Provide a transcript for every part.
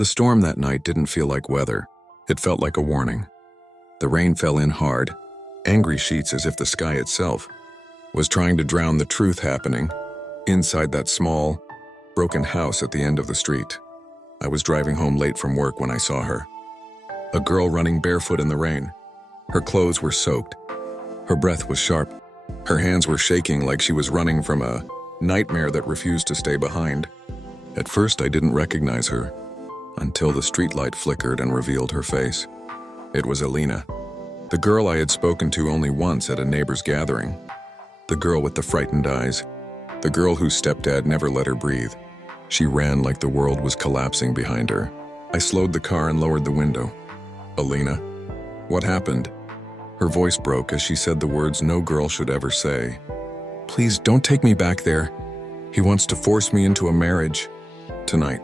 The storm that night didn't feel like weather. It felt like a warning. The rain fell in hard, angry sheets as if the sky itself was trying to drown the truth happening inside that small, broken house at the end of the street. I was driving home late from work when I saw her. A girl running barefoot in the rain. Her clothes were soaked. Her breath was sharp. Her hands were shaking like she was running from a nightmare that refused to stay behind. At first, I didn't recognize her until the streetlight flickered and revealed her face. It was Alina, the girl I had spoken to only once at a neighbor's gathering. The girl with the frightened eyes. The girl whose stepdad never let her breathe. She ran like the world was collapsing behind her. I slowed the car and lowered the window. Alina, what happened? Her voice broke as she said the words no girl should ever say. Please don't take me back there. He wants to force me into a marriage. Tonight.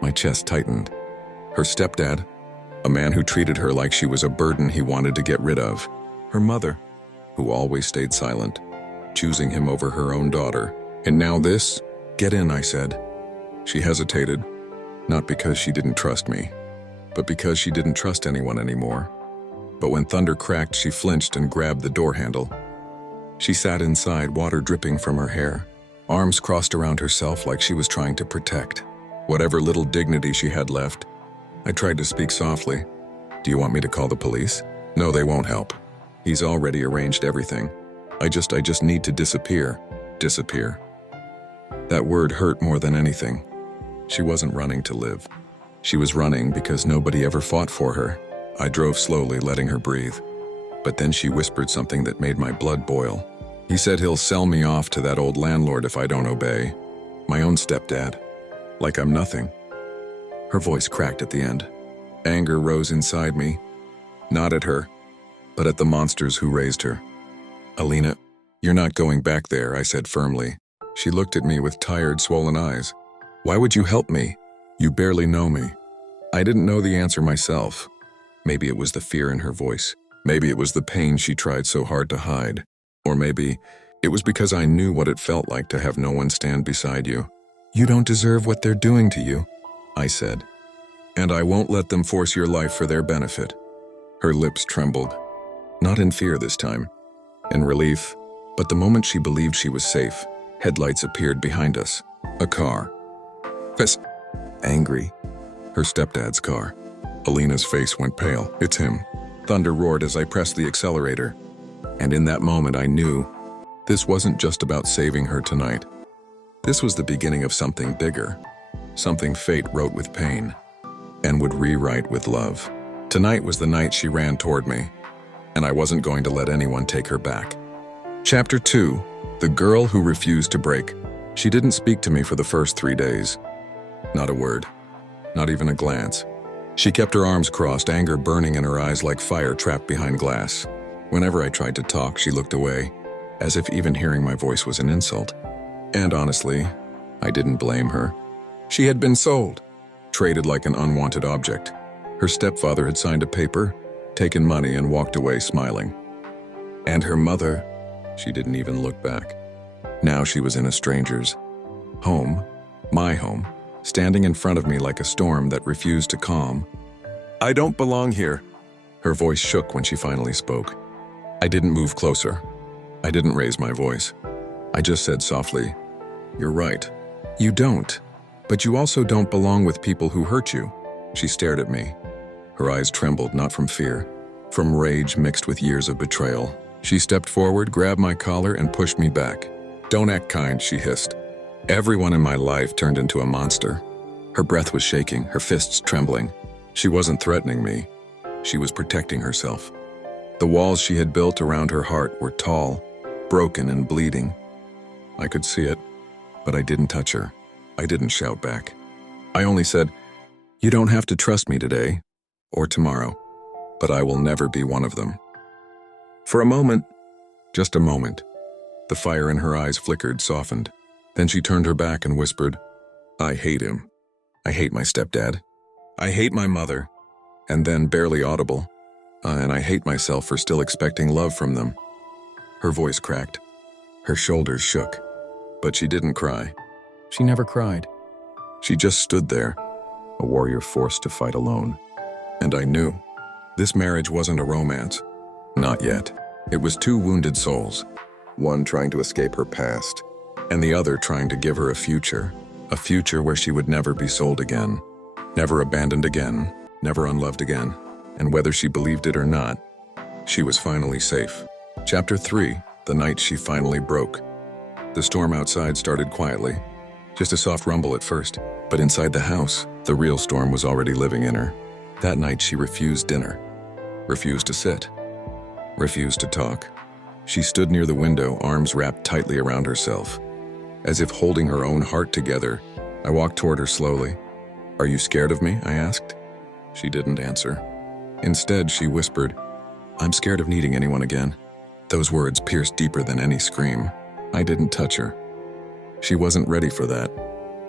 My chest tightened. Her stepdad, a man who treated her like she was a burden he wanted to get rid of. Her mother, who always stayed silent, choosing him over her own daughter. And now this? Get in, I said. She hesitated, not because she didn't trust me, but because she didn't trust anyone anymore. But when thunder cracked, she flinched and grabbed the door handle. She sat inside, water dripping from her hair, arms crossed around herself like she was trying to protect whatever little dignity she had left. I tried to speak softly. Do you want me to call the police? No, they won't help. He's already arranged everything. I just need to disappear. Disappear. That word hurt more than anything. She wasn't running to live. She was running because nobody ever fought for her. I drove slowly, letting her breathe. But then she whispered something that made my blood boil. He said he'll sell me off to that old landlord if I don't obey. My own stepdad. Like I'm nothing. Her voice cracked at the end. Anger rose inside me. Not at her, but at the monsters who raised her. Alina, you're not going back there, I said firmly. She looked at me with tired, swollen eyes. Why would you help me? You barely know me. I didn't know the answer myself. Maybe it was the fear in her voice. Maybe it was the pain she tried so hard to hide. Or maybe it was because I knew what it felt like to have no one stand beside you. You don't deserve what they're doing to you, I said. And I won't let them force your life for their benefit. Her lips trembled. Not in fear this time. In relief. But the moment she believed she was safe, headlights appeared behind us. A car. Angry. Her stepdad's car. Alina's face went pale. It's him. Thunder roared as I pressed the accelerator. And in that moment I knew this wasn't just about saving her tonight. This was the beginning of something bigger. Something fate wrote with pain and would rewrite with love. Tonight was the night she ran toward me, and I wasn't going to let anyone take her back. Chapter 2. The girl who refused to break. She didn't speak to me for the first 3 days. Not a word. Not even a glance. She kept her arms crossed, anger burning in her eyes like fire trapped behind glass. Whenever I tried to talk, she looked away, as if even hearing my voice was an insult. And honestly, I didn't blame her. She had been sold, traded like an unwanted object. Her stepfather had signed a paper, taken money, and walked away smiling. And her mother, she didn't even look back. Now she was in a stranger's home, my home, standing in front of me like a storm that refused to calm. I don't belong here. Her voice shook when she finally spoke. I didn't move closer. I didn't raise my voice. I just said softly, "You're right. You don't. But you also don't belong with people who hurt you." She stared at me. Her eyes trembled, not from fear, from rage mixed with years of betrayal. She stepped forward, grabbed my collar, and pushed me back. "Don't act kind," she hissed. Everyone in my life turned into a monster. Her breath was shaking, her fists trembling. She wasn't threatening me. She was protecting herself. The walls she had built around her heart were tall, broken and bleeding. I could see it, but I didn't touch her. I didn't shout back. I only said, "You don't have to trust me today, or tomorrow, but I will never be one of them." For a moment, just a moment, the fire in her eyes flickered, softened. Then she turned her back and whispered, "I hate him. I hate my stepdad. I hate my mother." And then, barely audible, "And I hate myself for still expecting love from them." Her voice cracked. Her shoulders shook. But she didn't cry. She never cried. She just stood there, a warrior forced to fight alone. And I knew. This marriage wasn't a romance. Not yet. It was two wounded souls, one trying to escape her past, and the other trying to give her a future where she would never be sold again, never abandoned again, never unloved again. And whether she believed it or not, she was finally safe. Chapter 3, the night she finally broke. The storm outside started quietly, just a soft rumble at first, but inside the house, the real storm was already living in her. That night she refused dinner, refused to sit, refused to talk. She stood near the window, arms wrapped tightly around herself, as if holding her own heart together. I walked toward her slowly. "Are you scared of me?" I asked. She didn't answer. Instead, she whispered, "I'm scared of needing anyone again." Those words pierced deeper than any scream. I didn't touch her. She wasn't ready for that.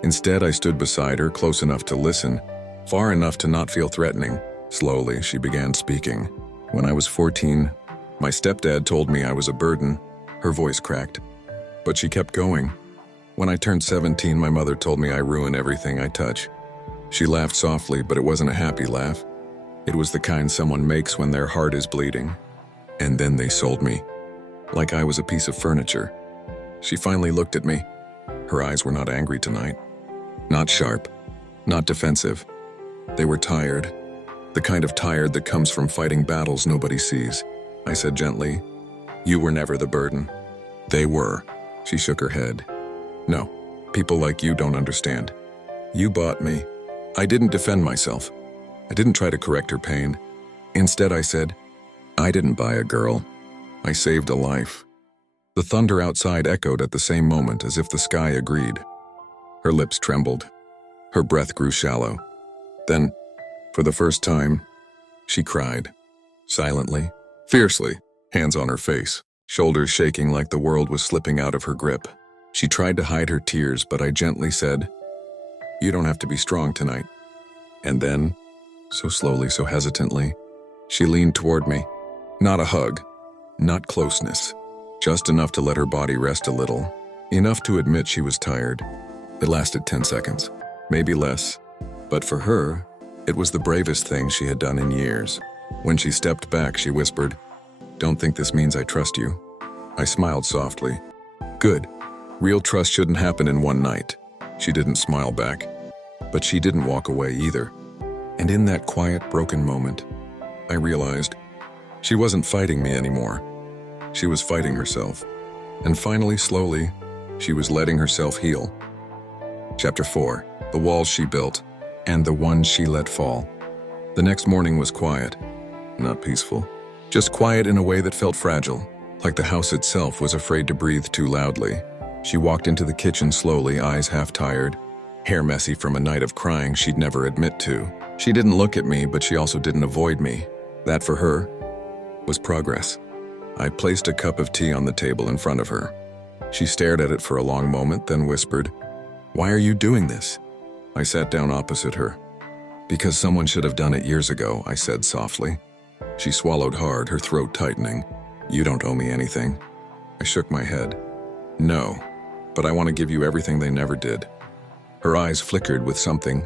Instead, I stood beside her, close enough to listen, far enough to not feel threatening. Slowly, she began speaking. "When I was 14, my stepdad told me I was a burden." Her voice cracked, but she kept going. "When I turned 17, my mother told me I ruin everything I touch." She laughed softly, but it wasn't a happy laugh. It was the kind someone makes when their heart is bleeding. "And then they sold me, like I was a piece of furniture." She finally looked at me. Her eyes were not angry tonight, not sharp, not defensive. They were tired, the kind of tired that comes from fighting battles nobody sees. I said gently, "You were never the burden." "They were." She shook her head. "No, people like you don't understand. You bought me." I didn't defend myself. I didn't try to correct her pain. Instead, I said, "I didn't buy a girl. I saved a life." The thunder outside echoed at the same moment, as if the sky agreed. Her lips trembled. Her breath grew shallow. Then, for the first time, she cried. Silently, fiercely, hands on her face, shoulders shaking like the world was slipping out of her grip. She tried to hide her tears, but I gently said, "You don't have to be strong tonight." And then, so slowly, so hesitantly, she leaned toward me. Not a hug, not closeness, just enough to let her body rest a little, enough to admit she was tired. It lasted 10 seconds, maybe less, but for her, it was the bravest thing she had done in years. When she stepped back, she whispered, "Don't think this means I trust you." I smiled softly. "Good. Real trust shouldn't happen in one night." She didn't smile back, but she didn't walk away either. And in that quiet, broken moment, I realized she wasn't fighting me anymore. She was fighting herself. And finally, slowly, she was letting herself heal. Chapter 4, the walls she built, and the ones she let fall. The next morning was quiet, not peaceful, just quiet in a way that felt fragile, like the house itself was afraid to breathe too loudly. She walked into the kitchen slowly, eyes half tired, hair messy from a night of crying she'd never admit to. She didn't look at me, but she also didn't avoid me. That, for her, was progress. I placed a cup of tea on the table in front of her. She stared at it for a long moment, then whispered, "Why are you doing this?" I sat down opposite her. "Because someone should have done it years ago," I said softly. She swallowed hard, her throat tightening. "You don't owe me anything." I shook my head. "No, but I want to give you everything they never did." Her eyes flickered with something.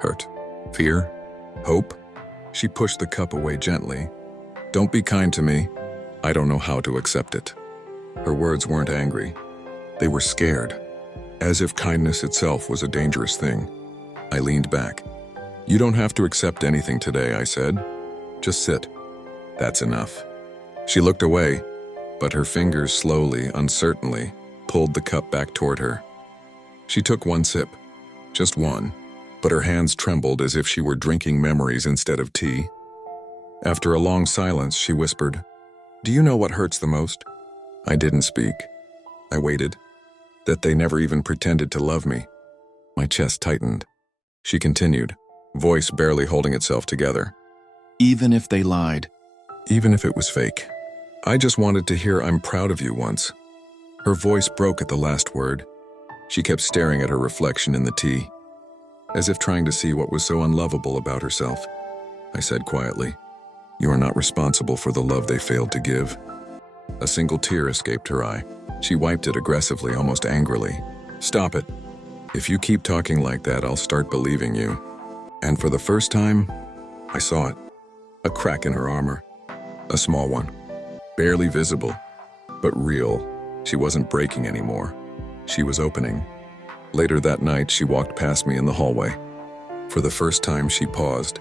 Hurt, fear, hope. She pushed the cup away gently. "Don't be kind to me. I don't know how to accept it." Her words weren't angry. They were scared, as if kindness itself was a dangerous thing. I leaned back. "You don't have to accept anything today," I said. "Just sit. That's enough." She looked away, but her fingers slowly, uncertainly, pulled the cup back toward her. She took one sip, just one, but her hands trembled as if she were drinking memories instead of tea. After a long silence, she whispered, "Do you know what hurts the most?" I didn't speak. I waited. That they never even pretended to love me. My chest tightened. She continued, voice barely holding itself together. "Even if they lied, even if it was fake, I just wanted to hear 'I'm proud of you' once." Her voice broke at the last word. She kept staring at her reflection in the tea, as if trying to see what was so unlovable about herself. I said quietly, "You are not responsible for the love they failed to give." A single tear escaped her eye. She wiped it aggressively, almost angrily. "Stop it. If you keep talking like that, I'll start believing you." And for the first time, I saw it. A crack in her armor. A small one. Barely visible, but real. She wasn't breaking anymore. She was opening. Later that night, she walked past me in the hallway. For the first time, she paused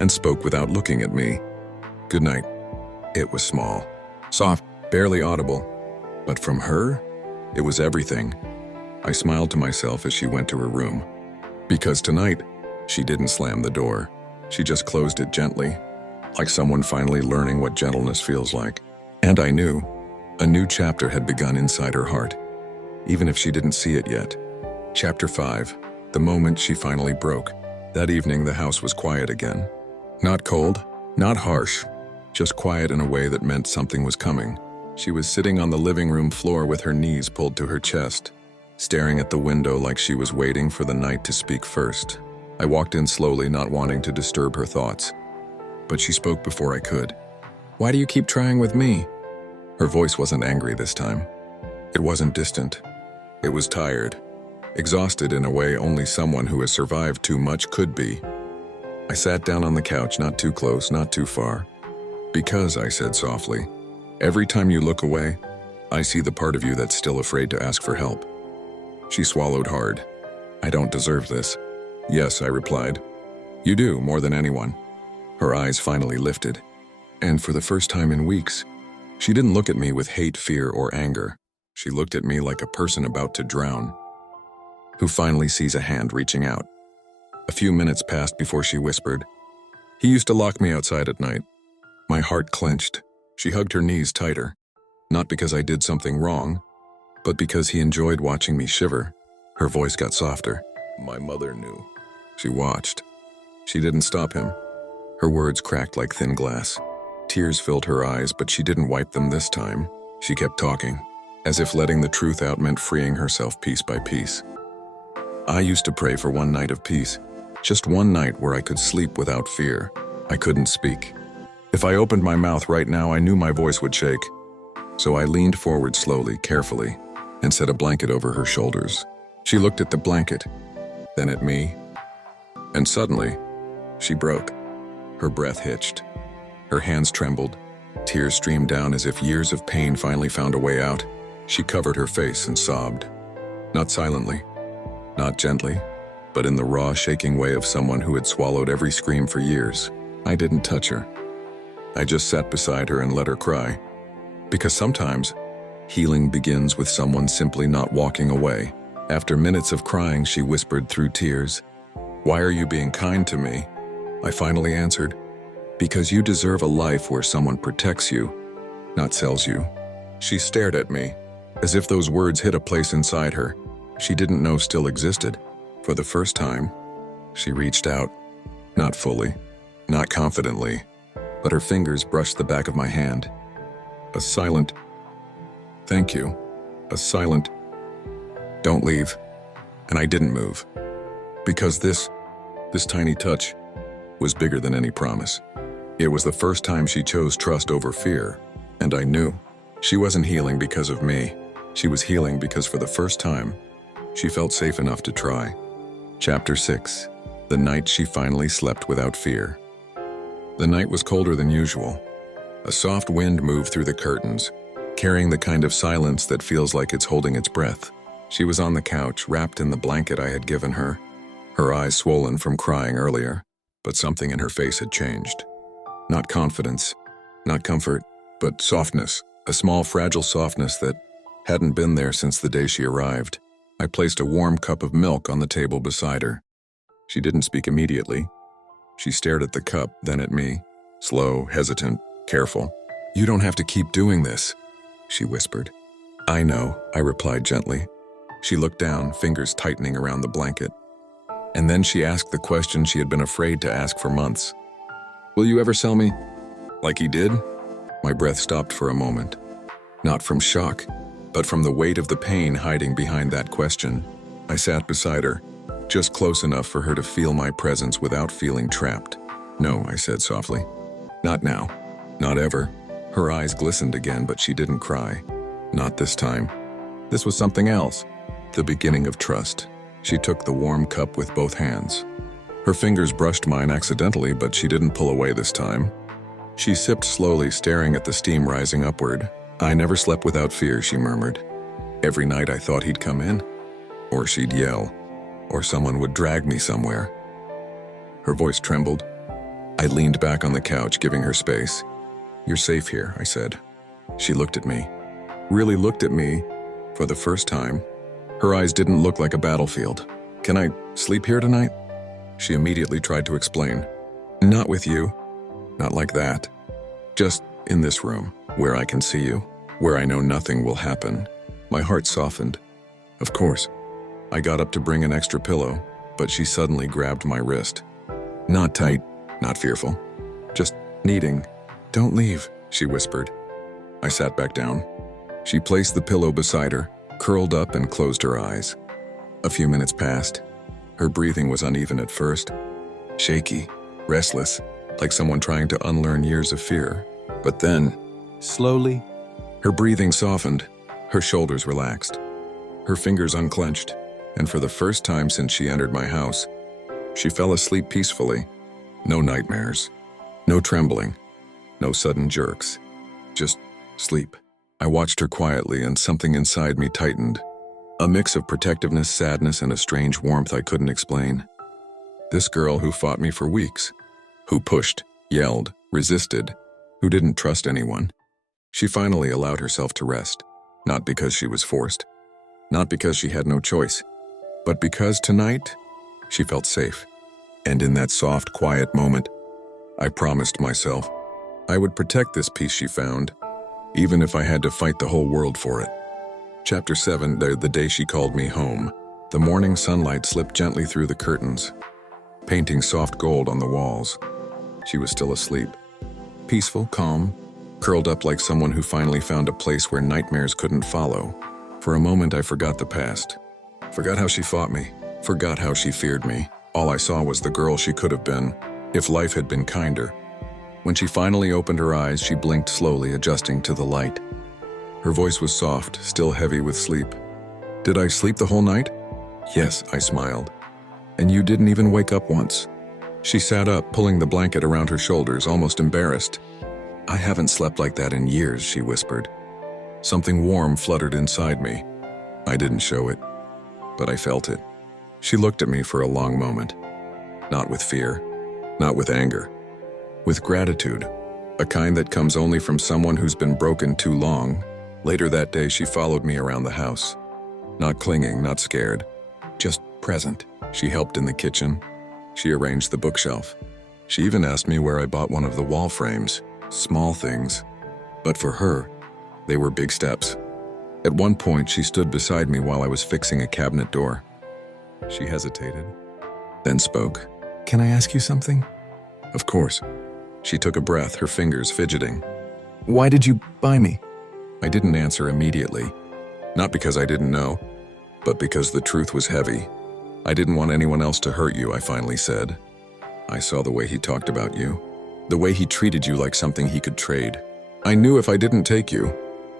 and spoke without looking at me. Good night. It was small, soft, barely audible. But from her, it was everything. I smiled to myself as she went to her room. Because tonight, she didn't slam the door. She just closed it gently, like someone finally learning what gentleness feels like. And I knew a new chapter had begun inside her heart, even if she didn't see it yet. Chapter 5, the moment she finally broke. That evening, the house was quiet again. Not cold, not harsh, just quiet in a way that meant something was coming. She was sitting on the living room floor with her knees pulled to her chest, staring at the window like she was waiting for the night to speak first. I walked in slowly, not wanting to disturb her thoughts. But she spoke before I could. "Why do you keep trying with me?" Her voice wasn't angry this time. It wasn't distant. It was tired, exhausted in a way only someone who has survived too much could be. I sat down on the couch, not too close, not too far. "Because," I said softly, "every time you look away, I see the part of you that's still afraid to ask for help." She swallowed hard. "I don't deserve this." "Yes," I replied. "You do, more than anyone." Her eyes finally lifted. And for the first time in weeks, she didn't look at me with hate, fear, or anger. She looked at me like a person about to drown, who finally sees a hand reaching out. A few minutes passed before she whispered, "He used to lock me outside at night." My heart clenched. She hugged her knees tighter, not because I did something wrong, but because he enjoyed watching me shiver. Her voice got softer. "My mother knew." She watched. She didn't stop him. Her words cracked like thin glass. Tears filled her eyes, but she didn't wipe them this time. She kept talking, as if letting the truth out meant freeing herself piece by piece. "I used to pray for one night of peace, just one night where I could sleep without fear. I couldn't speak. If I opened my mouth right now, I knew my voice would shake. So I leaned forward slowly, carefully, and set a blanket over her shoulders. She looked at the blanket, then at me, and suddenly, she broke. Her breath hitched. Her hands trembled. Tears streamed down as if years of pain finally found a way out. She covered her face and sobbed. Not silently, not gently, but in the raw, shaking way of someone who had swallowed every scream for years. I didn't touch her. I just sat beside her and let her cry. Because sometimes, healing begins with someone simply not walking away. After minutes of crying, she whispered through tears, "Why are you being kind to me?" I finally answered, "Because you deserve a life where someone protects you, not sells you." She stared at me, as if those words hit a place inside her she didn't know still existed. For the first time, she reached out, not fully, not confidently, but her fingers brushed the back of my hand. A silent, "Thank you," a silent, "Don't leave," and I didn't move. Because this tiny touch was bigger than any promise. It was the first time she chose trust over fear, and I knew she wasn't healing because of me. She was healing because for the first time, she felt safe enough to try. Chapter 6, the night she finally slept without fear. The night was colder than usual. A soft wind moved through the curtains, carrying the kind of silence that feels like it's holding its breath. She was on the couch, wrapped in the blanket I had given her, her eyes swollen from crying earlier, but something in her face had changed. Not confidence, not comfort, but softness, a small, fragile softness that hadn't been there since the day she arrived. I placed a warm cup of milk on the table beside her. She didn't speak immediately. She stared at the cup, then at me, slow, hesitant, careful. "You don't have to keep doing this," she whispered. "I know," I replied gently. She looked down, fingers tightening around the blanket. And then she asked the question she had been afraid to ask for months. "Will you ever sell me?" "Like he did?" My breath stopped for a moment. Not from shock, but from the weight of the pain hiding behind that question. I sat beside her, just close enough for her to feel my presence without feeling trapped. "No," I said softly. "Not now. Not ever." Her eyes glistened again, but she didn't cry. Not this time. This was something else. The beginning of trust. She took the warm cup with both hands. Her fingers brushed mine accidentally, but she didn't pull away this time. She sipped slowly, staring at the steam rising upward. "I never slept without fear," she murmured. "Every night I thought he'd come in, or she'd yell, or someone would drag me somewhere." Her voice trembled. I leaned back on the couch, giving her space. "You're safe here," I said. She looked at me. Really looked at me for the first time. Her eyes didn't look like a battlefield. "Can I sleep here tonight?" She immediately tried to explain. "Not with you. Not like that. Just in this room, where I can see you, where I know nothing will happen." My heart softened. Of course. I got up to bring an extra pillow, but she suddenly grabbed my wrist. Not tight, not fearful. Just needing. "Don't leave," she whispered. I sat back down. She placed the pillow beside her, curled up and closed her eyes. A few minutes passed. Her breathing was uneven at first, shaky, restless, like someone trying to unlearn years of fear. But then, slowly, her breathing softened, her shoulders relaxed, her fingers unclenched, and for the first time since she entered my house, she fell asleep peacefully. No nightmares, no trembling, no sudden jerks, just sleep. I watched her quietly, and something inside me tightened. A mix of protectiveness, sadness, and a strange warmth I couldn't explain. This girl who fought me for weeks, who pushed, yelled, resisted, who didn't trust anyone. She finally allowed herself to rest, not because she was forced, not because she had no choice, but because tonight she felt safe. And in that soft, quiet moment, I promised myself I would protect this peace she found, even if I had to fight the whole world for it. Chapter 7, the day she called me home. The morning sunlight slipped gently through the curtains, painting soft gold on the walls. She was still asleep. Peaceful, calm, curled up like someone who finally found a place where nightmares couldn't follow. For a moment I forgot the past. Forgot how she fought me. Forgot how she feared me. All I saw was the girl she could have been, if life had been kinder. When she finally opened her eyes, she blinked slowly, adjusting to the light. Her voice was soft, still heavy with sleep. "Did I sleep the whole night?" "Yes," I smiled. "And you didn't even wake up once?" She sat up, pulling the blanket around her shoulders, almost embarrassed. "I haven't slept like that in years," she whispered. Something warm fluttered inside me. I didn't show it, but I felt it. She looked at me for a long moment. Not with fear, not with anger. With gratitude, a kind that comes only from someone who's been broken too long. Later that day, she followed me around the house. Not clinging, not scared, just present. She helped in the kitchen. She arranged the bookshelf. She even asked me where I bought one of the wall frames. Small things. But for her, they were big steps. At one point, she stood beside me while I was fixing a cabinet door. She hesitated, then spoke. "Can I ask you something?" "Of course." She took a breath, her fingers fidgeting. "Why did you buy me?" I didn't answer immediately. Not because I didn't know, but because the truth was heavy. "I didn't want anyone else to hurt you," I finally said. "I saw the way he talked about you, the way he treated you like something he could trade. I knew if I didn't take you,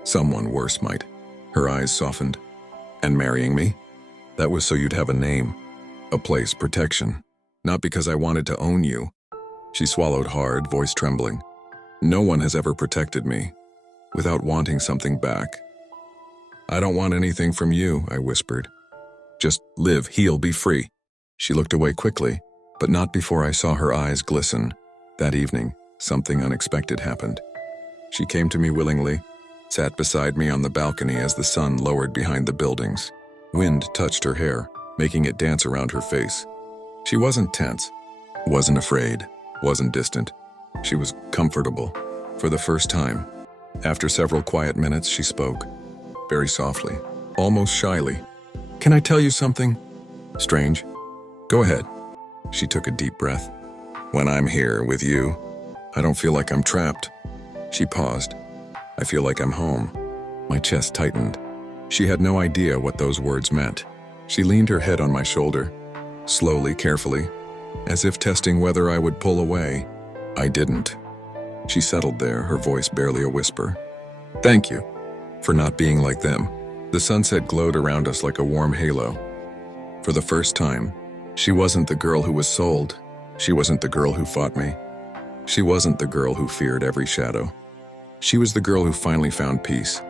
someone worse might." Her eyes softened. "And marrying me? That was so you'd have a name, a place, protection. Not because I wanted to own you." She swallowed hard, voice trembling. "No one has ever protected me without wanting something back." "I don't want anything from you," I whispered. "Just live, heal, be free." She looked away quickly, but not before I saw her eyes glisten. That evening, something unexpected happened. She came to me willingly, sat beside me on the balcony as the sun lowered behind the buildings. Wind touched her hair, making it dance around her face. She wasn't tense, wasn't afraid, wasn't distant. She was comfortable. For the first time, after several quiet minutes, she spoke, very softly, almost shyly. "Can I tell you something strange?" "Go ahead." She took a deep breath. "When I'm here with you, I don't feel like I'm trapped." She paused. "I feel like I'm home." My chest tightened. She had no idea what those words meant. She leaned her head on my shoulder, slowly, carefully, as if testing whether I would pull away. I didn't. She settled there, her voice barely a whisper. "Thank you for not being like them." The sunset glowed around us like a warm halo. For the first time, She wasn't the girl who was sold. She wasn't the girl who fought me. She wasn't the girl who feared every shadow. She was the girl who finally found peace,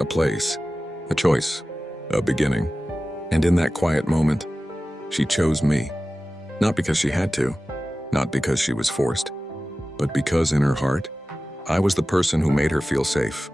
a place, a choice, a beginning. And in that quiet moment, she chose me. Not because she had to, not because she was forced, but because in her heart, I was the person who made her feel safe.